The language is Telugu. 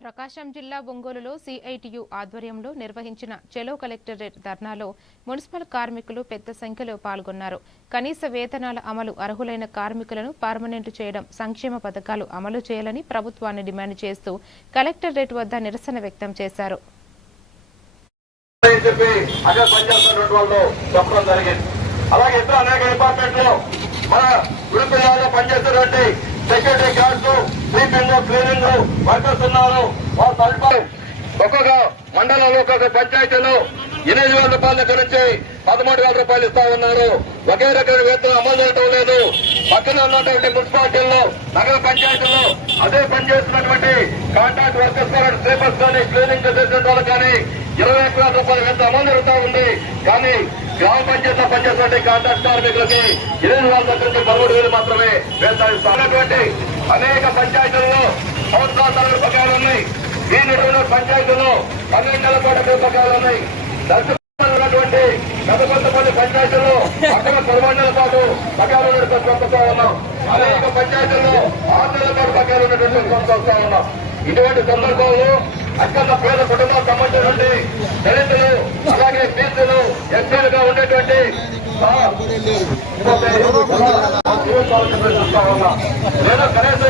ప్రకాశం జిల్లా ఒంగోలులో సిఐటియు ఆధ్వర్యంలో నిర్వహించిన చెలో కలెక్టరేట్ ధర్నాలో మున్సిపల్ కార్మికులు పెద్ద సంఖ్యలో పాల్గొన్నారు. కనీస వేతనాల అమలు, అర్హులైన కార్మికులను పర్మనెంట్ చేయడం, సంక్షేమ పథకాలు అమలు చేయాలని ప్రభుత్వాన్ని డిమాండ్ చేస్తూ కలెక్టరేట్ వద్ద నిరసన వ్యక్తం చేశారు. అలాగే ఇతర అనేక డిపార్ట్మెంట్లో మన విడుదలలో పనిచేసేటువంటి security guards, sleeping, cleaning workers ఉన్నారు. వారు తదుపరి ఒక్కొక్క మండలంలో ఒక్కొక్క పంచాయతీలో 8,000 రూపాయల దగ్గర నుంచి 13,000 రూపాయలు ఇస్తా ఉన్నారు. ఒకే రకమైన వేతనం అమలు చేయడం లేదు. పక్కన ఉన్నటువంటి మున్సిపాలిటీల్లో, నగర పంచాయతీల్లో అదే పనిచేస్తున్నటువంటి కాంట్రాక్ట్ వర్కర్స్ కానీ, స్లీపర్స్ కానీ, క్లీనింగ్ చేసేటువంటి వాళ్ళు కానీ 21,000 రూపాయల వేతనం అమలు జరుగుతూ ఉంది. కానీ గ్రామ పంచాయతీలో పనిచేసినటువంటి కాంట్రాక్ట్ కార్మికులకి 8,000 దగ్గర నుంచి 13,000 మాత్రమే వేతనం ఇస్తున్నటువంటి అనేక పంచాయతీల్లో సంవత్సరాల తరబడి బకాయిలు ఉన్నాయి. ఈ నిర్వహణ పంచాయతీల్లో 12 నెలల పాటు బకాయిలు ఉన్నాయి. ఉన్నటువంటి పెద్దపల్లి పంచాయతీల్లో అక్కడ 13 నెలల పాటు బకాయిలు చూస్తూ ఉన్నాం. అనేక పంచాయతీల్లో 6 నెలల పాటు బకాయిలు ఉన్నటువంటి చూస్తూ ఉన్నాం. ఇటువంటి సందర్భంలో అత్యంత పేద కుటుంబాలకు సంబంధించినటువంటి దళితులు, అలాగే బీసీలు, ఎస్సీలుగా ఉండేటువంటి లేదా కనీస